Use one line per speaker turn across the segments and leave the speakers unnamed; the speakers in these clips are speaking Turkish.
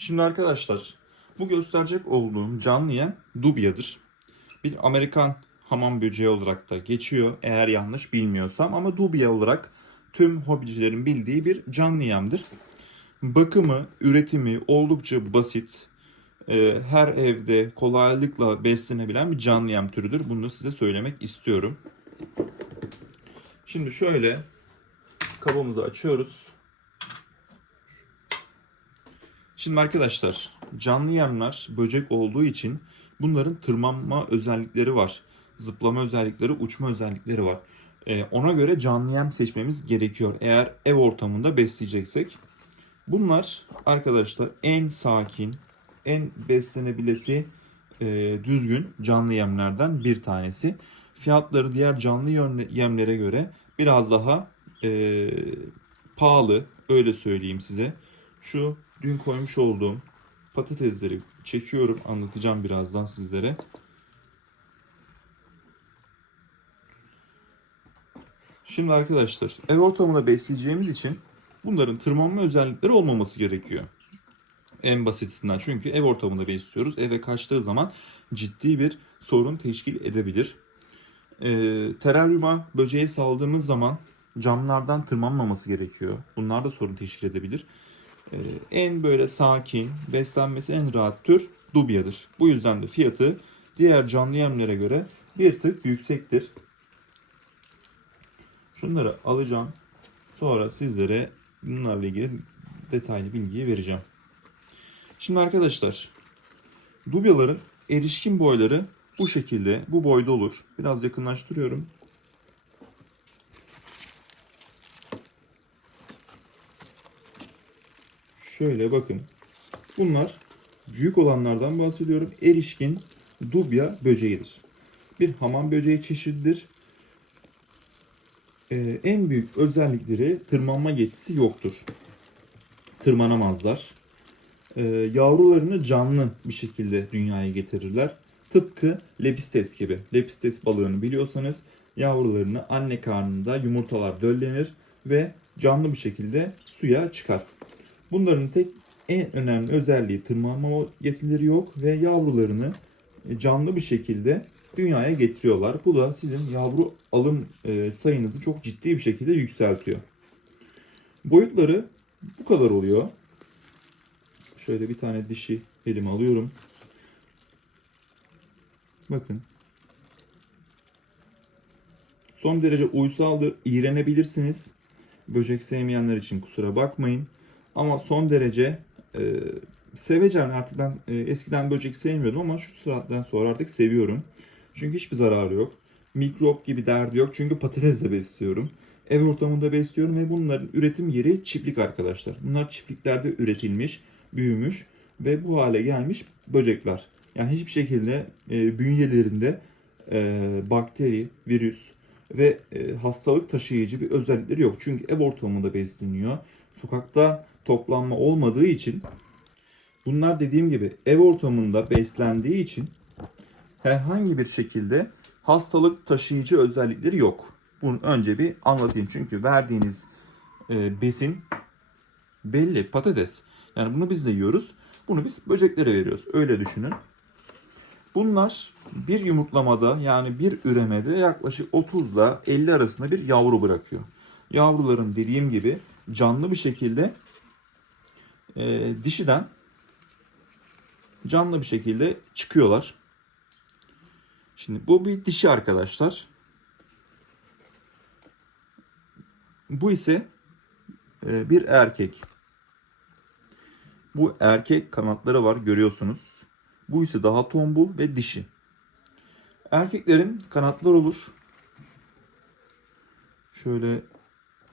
Şimdi arkadaşlar bu gösterecek olduğum canlı yem dubya'dır. Bir Amerikan hamam böceği olarak da geçiyor eğer yanlış bilmiyorsam ama dubya olarak tüm hobicilerin bildiği bir canlı yemdir. Bakımı, üretimi oldukça basit. Ee, her evde kolaylıkla beslenebilen bir canlı yem türüdür. Bunu size söylemek istiyorum. Şimdi şöyle kabımızı açıyoruz. Şimdi arkadaşlar canlı yemler böcek olduğu için bunların tırmanma özellikleri var. Zıplama özellikleri, uçma özellikleri var. Ee, ona göre canlı yem seçmemiz gerekiyor eğer ev ortamında besleyeceksek. Bunlar arkadaşlar en sakin, en beslenebilesi e, düzgün canlı yemlerden bir tanesi. Fiyatları diğer canlı yemlere göre biraz daha e, pahalı öyle söyleyeyim size. Şu dün koymuş olduğum patatesleri çekiyorum anlatacağım birazdan sizlere. Şimdi arkadaşlar ev ortamında besleyeceğimiz için bunların tırmanma özellikleri olmaması gerekiyor. En basitinden çünkü ev ortamında besliyoruz. Eve kaçtığı zaman ciddi bir sorun teşkil edebilir. Ee, teraryuma böceğe saldığımız zaman camlardan tırmanmaması gerekiyor. Bunlar da sorun teşkil edebilir. Ee, en böyle sakin, beslenmesi en rahat tür dubyadır. Bu yüzden de fiyatı diğer canlı yemlere göre bir tık yüksektir. Şunları alacağım. Sonra sizlere bunlarla ilgili detaylı bilgiyi vereceğim. Şimdi arkadaşlar dubyaların erişkin boyları bu şekilde bu boyda olur. Biraz yakınlaştırıyorum. Şöyle bakın. Bunlar büyük olanlardan bahsediyorum. Erişkin dubya böceğidir. Bir hamam böceği çeşididir. Ee, en büyük özellikleri tırmanma yetisi yoktur. Tırmanamazlar. Ee, yavrularını canlı bir şekilde dünyaya getirirler. Tıpkı lepistes gibi. Lepistes balığını biliyorsanız yavrularını anne karnında yumurtalar döllenir ve canlı bir şekilde suya çıkar. Bunların tek en önemli özelliği tırmanma yetileri yok ve yavrularını canlı bir şekilde dünyaya getiriyorlar. Bu da sizin yavru alım e, sayınızı çok ciddi bir şekilde yükseltiyor. Boyutları bu kadar oluyor. Şöyle bir tane dişi elime alıyorum. Bakın. Son derece uysaldır. İğrenebilirsiniz. Böcek sevmeyenler için kusura bakmayın. Ama son derece e, sevecen artık ben e, eskiden böcek sevmiyordum ama şu saatten sonra artık seviyorum. Çünkü hiçbir zararı yok. Mikrop gibi derdi yok. Çünkü patatesle besliyorum. Ev ortamında besliyorum ve bunların üretim yeri çiftlik arkadaşlar. Bunlar çiftliklerde üretilmiş, büyümüş ve bu hale gelmiş böcekler. Yani hiçbir şekilde e, bünyelerinde e, bakteri, virüs ve e, hastalık taşıyıcı bir özellikleri yok. Çünkü ev ortamında besleniyor. Sokakta toplanma olmadığı için bunlar dediğim gibi ev ortamında beslendiği için herhangi bir şekilde hastalık taşıyıcı özellikleri yok. Bunu önce bir anlatayım. Çünkü verdiğiniz e, besin belli patates. Yani bunu biz de yiyoruz. Bunu biz böceklere veriyoruz. Öyle düşünün. Bunlar bir yumurtlamada yani bir üremede yaklaşık 30 ile 50 arasında bir yavru bırakıyor. Yavruların dediğim gibi canlı bir şekilde e, dişiden canlı bir şekilde çıkıyorlar. Şimdi bu bir dişi arkadaşlar. Bu ise e, bir erkek. Bu erkek kanatları var görüyorsunuz. Bu ise daha tombul ve dişi. Erkeklerin kanatlar olur. Şöyle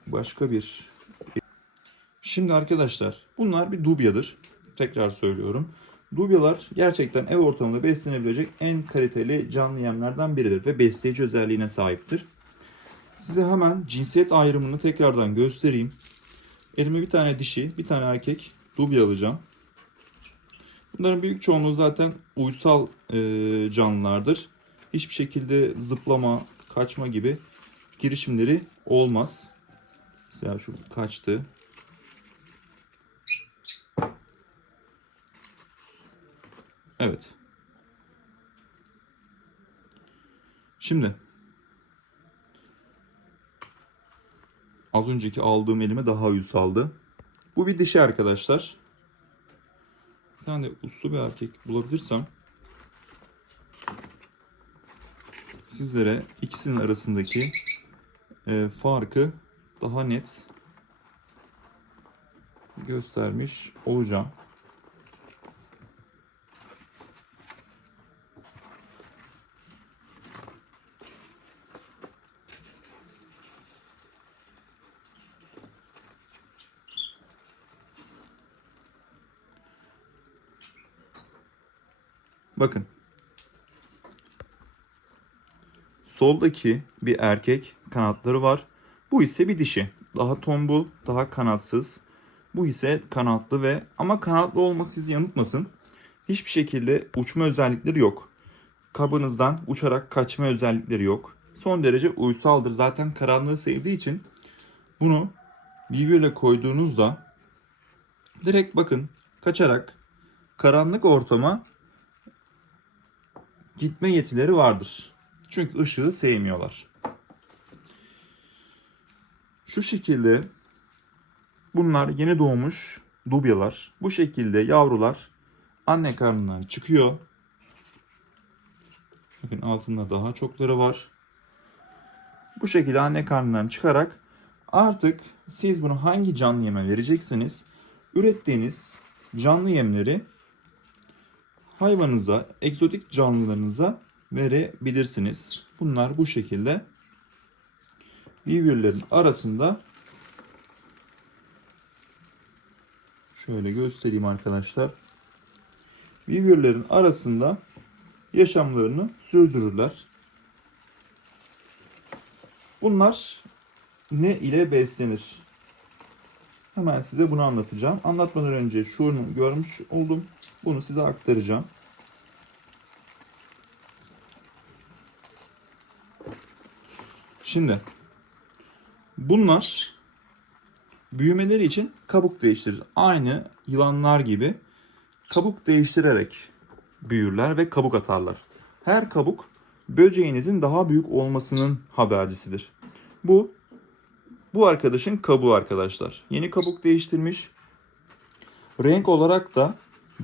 başka bir Şimdi arkadaşlar bunlar bir dubyadır. Tekrar söylüyorum. Dubyalar gerçekten ev ortamında beslenebilecek en kaliteli canlı yemlerden biridir ve besleyici özelliğine sahiptir. Size hemen cinsiyet ayrımını tekrardan göstereyim. Elime bir tane dişi, bir tane erkek dubya alacağım. Bunların büyük çoğunluğu zaten uysal e, canlılardır. Hiçbir şekilde zıplama, kaçma gibi girişimleri olmaz. Mesela şu kaçtı. Şimdi az önceki aldığım elime daha uysaldı. Bu bir dişi arkadaşlar. Bir tane uslu bir erkek bulabilirsem sizlere ikisinin arasındaki e, farkı daha net göstermiş olacağım. Bakın. Soldaki bir erkek kanatları var. Bu ise bir dişi. Daha tombul, daha kanatsız. Bu ise kanatlı ve ama kanatlı olması sizi yanıltmasın. Hiçbir şekilde uçma özellikleri yok. Kabınızdan uçarak kaçma özellikleri yok. Son derece uysaldır. Zaten karanlığı sevdiği için bunu birbirine koyduğunuzda direkt bakın kaçarak karanlık ortama gitme yetileri vardır. Çünkü ışığı sevmiyorlar. Şu şekilde bunlar yeni doğmuş dubyalar. Bu şekilde yavrular anne karnından çıkıyor. Bakın altında daha çokları var. Bu şekilde anne karnından çıkarak artık siz bunu hangi canlı yeme vereceksiniz? Ürettiğiniz canlı yemleri hayvanınıza, egzotik canlılarınıza verebilirsiniz. Bunlar bu şekilde birbirlerinin arasında şöyle göstereyim arkadaşlar. Birbirlerinin arasında yaşamlarını sürdürürler. Bunlar ne ile beslenir? Hemen size bunu anlatacağım. Anlatmadan önce şunu görmüş oldum. Bunu size aktaracağım. Şimdi bunlar büyümeleri için kabuk değiştirir. Aynı yılanlar gibi kabuk değiştirerek büyürler ve kabuk atarlar. Her kabuk böceğinizin daha büyük olmasının habercisidir. Bu bu arkadaşın kabuğu arkadaşlar. Yeni kabuk değiştirmiş. Renk olarak da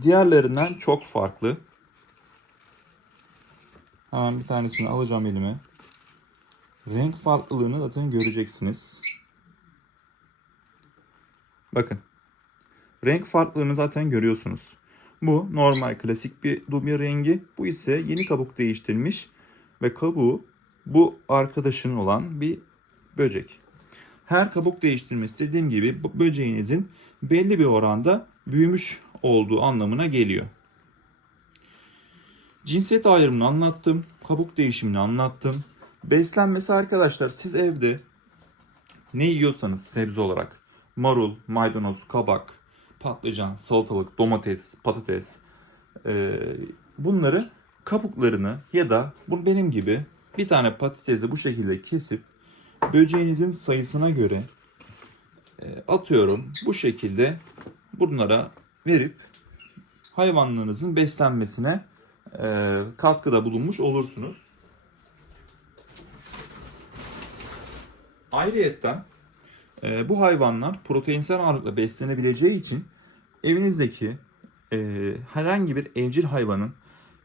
diğerlerinden çok farklı. Hemen bir tanesini alacağım elime. Renk farklılığını zaten göreceksiniz. Bakın. Renk farklılığını zaten görüyorsunuz. Bu normal klasik bir dubya rengi. Bu ise yeni kabuk değiştirmiş ve kabuğu bu arkadaşının olan bir böcek. Her kabuk değiştirmesi dediğim gibi böceğinizin belli bir oranda büyümüş olduğu anlamına geliyor. Cinsiyet ayrımını anlattım. Kabuk değişimini anlattım. Beslenmesi arkadaşlar siz evde ne yiyorsanız sebze olarak marul, maydanoz, kabak, patlıcan, salatalık, domates, patates e, bunları kabuklarını ya da bu benim gibi bir tane patatesi bu şekilde kesip böceğinizin sayısına göre e, atıyorum bu şekilde bunlara verip hayvanlarınızın beslenmesine e, katkıda bulunmuş olursunuz. Ayrıyetten e, bu hayvanlar proteinsel ağırlıkla beslenebileceği için evinizdeki herhangi bir evcil hayvanın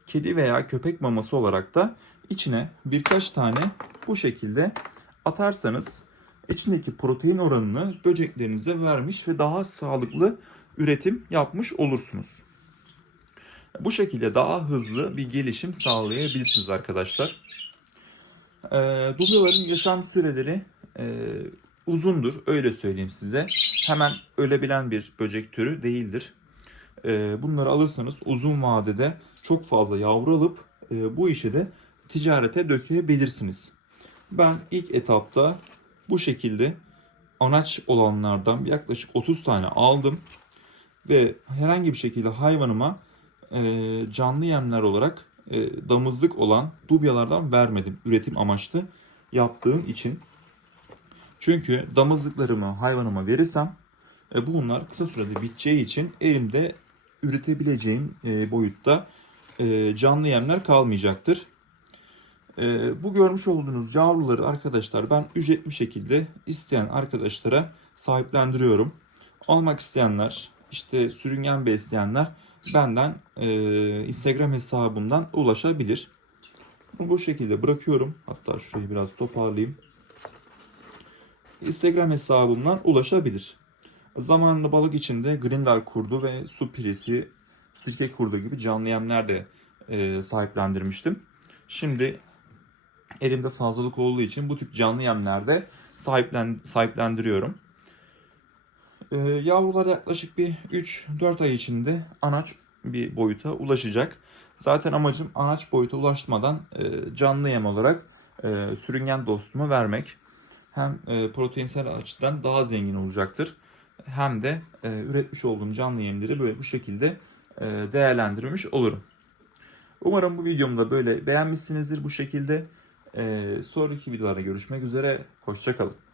kedi veya köpek maması olarak da içine birkaç tane bu şekilde atarsanız içindeki protein oranını böceklerinize vermiş ve daha sağlıklı üretim yapmış olursunuz. Bu şekilde daha hızlı bir gelişim sağlayabilirsiniz arkadaşlar. E, dubyaların yaşam süreleri e, uzundur öyle söyleyeyim size. Hemen ölebilen bir böcek türü değildir. E, bunları alırsanız uzun vadede çok fazla yavru alıp e, bu işi de ticarete dökebilirsiniz. Ben ilk etapta bu şekilde anaç olanlardan yaklaşık 30 tane aldım ve herhangi bir şekilde hayvanıma e, canlı yemler olarak e, damızlık olan dubyalardan vermedim üretim amaçlı yaptığım için. Çünkü damızlıklarımı hayvanıma verirsem e, bunlar kısa sürede biteceği için elimde üretebileceğim e, boyutta e, canlı yemler kalmayacaktır. E, bu görmüş olduğunuz yavruları arkadaşlar ben ücretli şekilde isteyen arkadaşlara sahiplendiriyorum. Almak isteyenler, işte sürüngen besleyenler benden e, Instagram hesabımdan ulaşabilir. Bunu bu şekilde bırakıyorum. Hatta şurayı biraz toparlayayım. Instagram hesabımdan ulaşabilir. Zamanında balık içinde grindal kurdu ve su pirisi, sirke kurdu gibi canlı yemler de e, sahiplendirmiştim. Şimdi elimde fazlalık olduğu için bu tip canlı yemlerde sahiplen, sahiplendiriyorum. E, yavrular yaklaşık bir 3-4 ay içinde anaç bir boyuta ulaşacak. Zaten amacım anaç boyuta ulaşmadan e, canlı yem olarak e, sürüngen dostumu vermek. Hem e, proteinsel açıdan daha zengin olacaktır. Hem de e, üretmiş olduğum canlı yemleri böyle bu şekilde e, değerlendirmiş olurum. Umarım bu videomu da böyle beğenmişsinizdir bu şekilde. E, sonraki videolarda görüşmek üzere. Hoşçakalın.